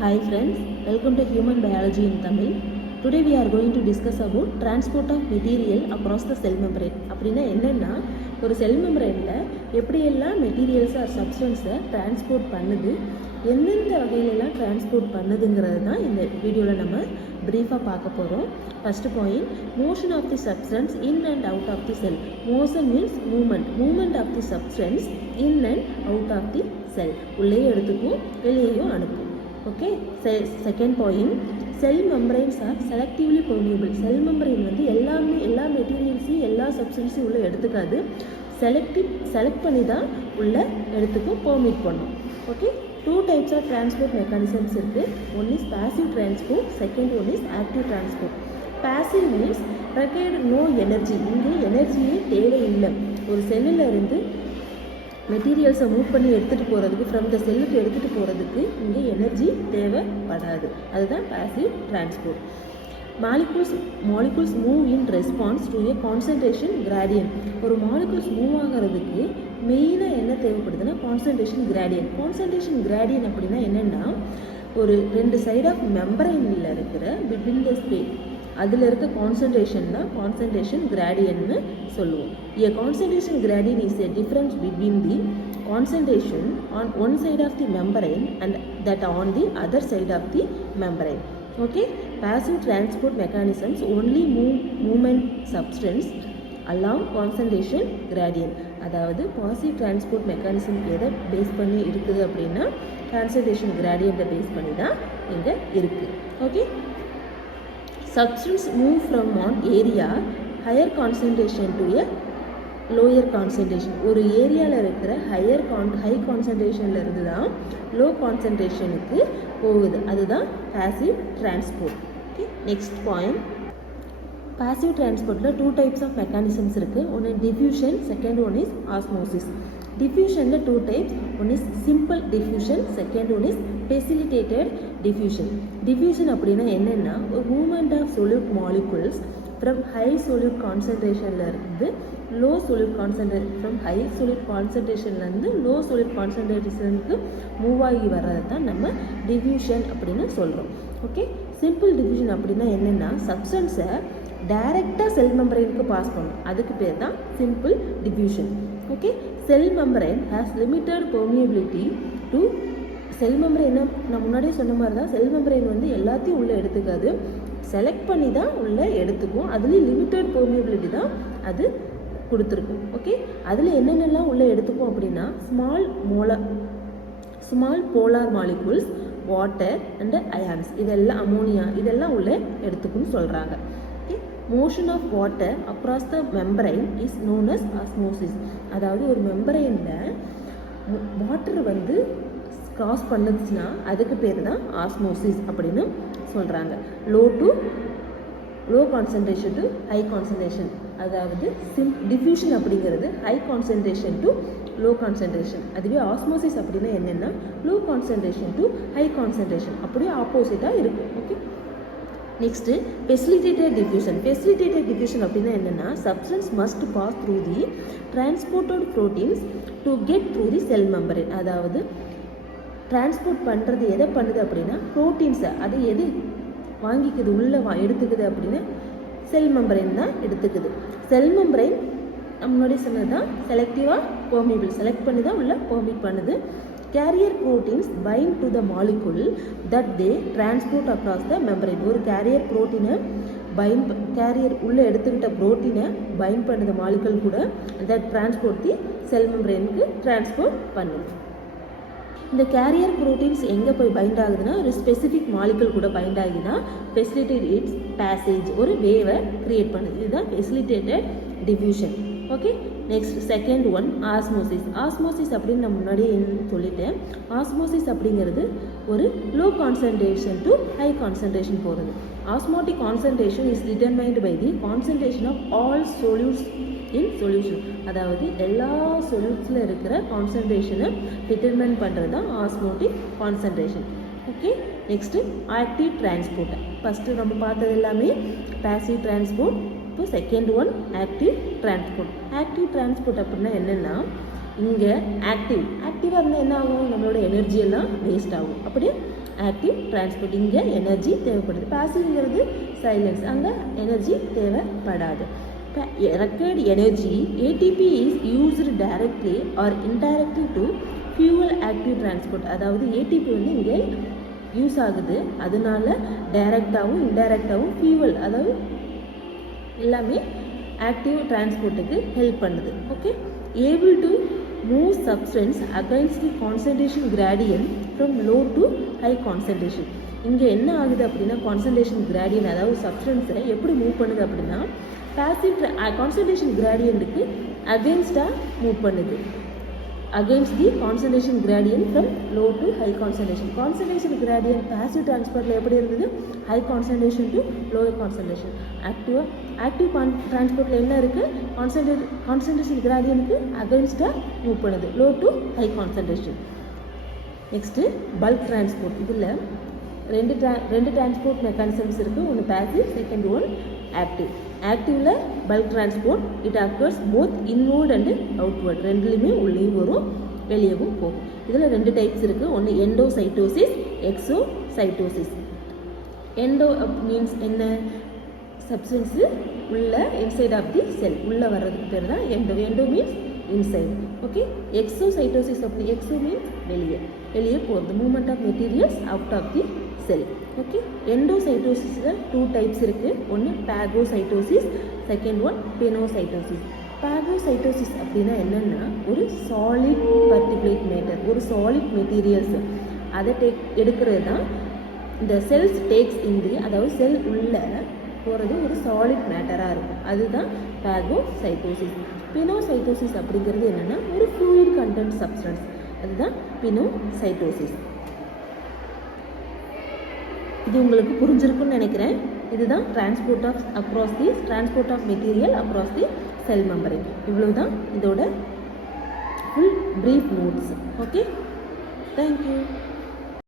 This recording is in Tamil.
Hi friends, welcome to Human Biology in Tamil. Today we are going to discuss about transport of material across the cell membrane. அப்படின்னா என்னென்னா ஒரு செல் மெம்பரேனில் எப்படியெல்லாம் மெட்டீரியல்ஸ் ஆர் சப்ஸ்டன்ஸை டிரான்ஸ்போர்ட் பண்ணுது, எந்தெந்த வகையிலெல்லாம் டிரான்ஸ்போர்ட் பண்ணுதுங்கிறது தான் இந்த வீடியோவில் நம்ம ப்ரீஃபாக பார்க்க போகிறோம். First point, motion of the substance in and out of the cell. Motion means movement of the substance in and out of the cell. உள்ளேயும் எடுத்துக்கும் வெளியேயும் அனுப்பும். Okay. Second point, cell membranes are selectively permeable. Cell membrane வந்து எல்லா மெட்டீரியல்ஸையும் எல்லா சப்ஸ்டன்ஸையும் உள்ளே எடுத்துக்காது, செலக்ட் பண்ணி தான் உள்ளே எடுத்துக்கும், பெர்மிட் பண்ணும். Okay. 2 types of transport mechanisms இருக்குது. One is passive transport, second one is active transport. passive means required no energy. இங்கே எனர்ஜியே தேவையில்லை. ஒரு செல்லில் இருந்து மெட்டீரியல்ஸை மூவ் பண்ணி எடுத்துகிட்டு போகிறதுக்கு, ஃப்ரம் த செல்லுக்கு எடுத்துகிட்டு போகிறதுக்கு இங்கே எனர்ஜி தேவைப்படாது. அதுதான் passive transport. Molecules move in response to A concentration gradient. ஒரு மாலிகூல்ஸ் மூவ் ஆகிறதுக்கு மெயினாக என்ன தேவைப்படுதுன்னா கான்சன்ட்ரேஷன் கிராடியன்ட். கான்சன்ட்ரேஷன் கிராடியன்ட் அப்படின்னா என்னென்னா, ஒரு 2 சைட் ஆஃப் மெம்பரைனில் இருக்கிற பிட்வீன் த ஸ்பேஸ் அதில் இருக்க கான்சன்ட்ரேஷன் தான் கான்சன்ட்ரேஷன் கிராடியன்ட்னு சொல்லுவோம். A concentration gradient is a difference between the concentration on one side of the membrane and that on the other side of the membrane. Okay. passive transport mechanisms only movement substance along concentration gradient. அதாவது பாசிவ் டிரான்ஸ்போர்ட் மெக்கானிசம் எதை பேஸ் பண்ணி இருக்குது அப்படின்னா கான்சன்ட்ரேஷன் கிராடியண்ட்டை பேஸ் பண்ணி தான் இங்கே இருக்குது. Okay. Substance move from one area higher concentration to a lower concentration. ஒரு ஏரியாவில் இருக்கிற ஹை கான்சன்ட்ரேஷனில் இருந்து தான் லோ கான்சன்ட்ரேஷனுக்கு போகுது. அதுதான் passive transport. Okay. Next point, passive transporட்டில் 2 types of mechanisms இருக்குது. ஒன்று diffusion, second one is osmosis. diffusionல் 2 types, one is simple diffusion, second one is facilitated diffusion. diffusion அப்படின்னா என்னென்னா, ஒரு movement of solute molecules from high solute concentrationல இருந்து low solute concentration, from high solute concentrationலேருந்து low solute concentrationக்கு மூவ் ஆகி வர்றது தான் நம்ம diffusion அப்படின்னு சொல்கிறோம். ஓகே. சிம்பிள் டிஃப்யூஷன் அப்படின்னா என்னென்னா, சப்ஸ்டன்ஸை டைரெக்டாக செல் மெம்பரைனுக்கு பாஸ் பண்ணும், அதுக்கு பேர் தான் simple diffusion. Okay. Sell membrane has limited permeability to sell membrane. நான் முன்னாடியே சொன்ன மாதிரி தான் செல் மெம்பரைன் வந்து எல்லாத்தையும் உள்ளே எடுத்துக்காது, செலக்ட் பண்ணி தான் உள்ளே எடுத்துக்கும். அதுலேயும் லிமிட்டட் பெர்மியபிலிட்டி தான் அது கொடுத்துருக்கும். ஓகே. அதில் என்னென்னலாம் உள்ளே எடுத்துக்கும் அப்படின்னா small polar molecules, water and ions, இதெல்லாம் அமோனியா, இதெல்லாம் உள்ளே எடுத்துக்குன்னு சொல்கிறாங்க. Okay. Motion of water across the membrane is known as osmosis. அதாவது ஒரு மெம்பரைனில் வாட்டர் வந்து கிராஸ் பண்ணுச்சுன்னா அதுக்கு பேர் தான் ஆஸ்மோசிஸ் அப்படின்னு சொல்கிறாங்க. Low concentration to high concentration. அதாவது டிஃப்யூஷன் அப்படிங்கிறது high concentration to low concentration. அதுவே ஆஸ்மோசிஸ் அப்படின்னா என்னென்னா low concentration to high concentration, அப்படியே ஆப்போசிட்டாக இருக்கும். Okay. Next facilitated diffusion. Facilitated diffusion அப்படின்னா என்னென்னா, substance must pass through the transported proteins to get through the cell membrane. அதாவது டிரான்ஸ்போர்ட் பண்ணுறது எதை பண்ணுது அப்படின்னா ப்ரோட்டீன்ஸை, அது எது வாங்கிக்குது உள்ளே எடுத்துக்குது அப்படின்னா செல் மெம்பரைன் தான் எடுத்துக்குது. செல் மெம்பரைன் முன்னாடி சொன்னது தான் செலக்டிவாக பெர்மியபிள், செலக்ட் பண்ணி தான் உள்ள பெர்மிட் பண்ணுது. Carrier proteins bind to the molecule that they transport across the membrane. ஒரு கேரியர் ப்ரோட்டீனை கேரியர் உள்ளே எடுத்துக்கிட்ட ப்ரோட்டீனை பைண்ட் பண்ணுற மாலிகூல் கூட தட் டிரான்ஸ்போர்ட் தி செல் மெம்பரைனுக்கு டிரான்ஸ்போர்ட் பண்ணுது. இந்த கேரியர் ப்ரோட்டீன்ஸ் எங்கே போய் பைண்ட் ஆகுதுன்னா ஒரு ஸ்பெசிஃபிக் மாலிகூல் கூட பைண்ட் ஆகினா ஃபெசிலிட்டேட் இட்ஸ் பேசேஜ், ஒரு வேவை க்ரியேட் பண்ணுது. இதுதான் facilitated diffusion. Okay. Next second one osmosis. Osmosis அப்படின்னு நான் முன்னாடியே சொல்லிட்டேன். ஆஸ்மோசிஸ் அப்படிங்கிறது ஒரு low concentration to high concentration போகிறது. Osmotic concentration is determined by the concentration of all solutes in solution. அதாவது எல்லா சொல்யூட்ஸில் இருக்கிற கான்சன்ட்ரேஷனை டிட்டர்மைன் பண்ணுறது தான் osmotic concentration. Okay. Next active transport. First நம்ம பார்த்தது எல்லாமே பேசிவ் டிரான்ஸ்போர்ட். இப்போ second one active transport. Active transport அப்படின்னா என்னென்னா, இங்கே ஆக்டிவாக இருந்தால் என்ன ஆகும், நம்மளோட எனர்ஜியெல்லாம் வேஸ்ட் ஆகும். அப்படியே ஆக்டிவ் டிரான்ஸ்போர்ட். இங்கே எனர்ஜி தேவைப்படுது. பாசிவ்ங்கிறது சைலன்ஸ், அங்கே எனர்ஜி தேவைப்படாது. இப்போ required energy ATP is used directly or indirectly to fuel active transport. அதாவது ATP வந்து இங்கே யூஸ் ஆகுது, அதனால டைரக்டாகவும் இன்டைரக்டாகவும் ஃபியூவல் அதாவது எல்லாமே ஆக்டிவ் டிரான்ஸ்போர்ட்டுக்கு ஹெல்ப் பண்ணுது. Okay, able to move substance against the concentration gradient from low to high concentration. இங்கே என்ன ஆகுது அப்படின்னா கான்சன்ட்ரேஷன் கிராடியன்ட் அதாவது சப்ஸ்டன்ஸை எப்படி மூவ் பண்ணுது அப்படின்னா பாசிவ் கான்சன்ட்ரேஷன் கிராடியன்ட்டுக்கு அகெயின்ஸ்டாக மூவ் பண்ணுது. against the concentration gradient from low to high concentration. Concentration gradient passive transportல எப்படி இருந்தது? high concentration to low concentration. active transportல என்ன இருக்கு? concentration gradient against மூவ் பண்ணுது, low to high concentration. next bulk transport. இதில் ரெண்டு transport mechanisms இருக்கு, ஒன்று passive, second one active. ஆக்டிவில் bulk transport it occurs both inward and outward, ரெண்டுலேயுமே உள்ளேயும் வரும் வெளியவும் போகும். இதில் ரெண்டு டைப்ஸ் இருக்குது, ஒன்று எண்டோசைட்டோசிஸ், எக்ஸோசைட்டோசிஸ். எண்டோ மீன்ஸ் என்ன? சப்ஸ்டன்ஸு உள்ள இன்சைட் ஆஃப் தி செல் உள்ளே வர்றதுக்கு பேர் தான் endo. Endo means inside. Okay, exocytosis அப்படி எக்ஸோ மீன்ஸ் வெளியே போகிறது, movement of materials out of the cell. Okay, எண்டோசைட்டோசிஸில் டூ டைப்ஸ் இருக்குது, ஒன்று phagocytosis, second one pinocytosis. Phagocytosis அப்படின்னா என்னென்னா ஒரு சாலிட் பார்ட்டிகுலேட் மேட்டர், ஒரு சாலிட் மெட்டீரியல்ஸ் அதை எடுக்கிறது தான் இந்த செல்ஸ் டேக்ஸ் இன்டி, அதாவது செல் உள்ள போகிறது ஒரு சாலிட் மேட்டராக இருக்கும், அதுதான் பாகோசைட்டோசிஸ். பெனோசைட்டோசிஸ் அப்படிங்கிறது என்னென்னா ஒரு ஃப்ளூயிட் கண்டென்ட் சப்ஸ்டன்ஸ், அதுதான் பெனோசைட்டோசிஸ். இது உங்களுக்கு புரிஞ்சிருக்குன்னு நினைக்கிறேன். இதுதான் transport of material across the cell membrane. இவ்வளவு தான் இதோட full brief notes. Okay, thank you.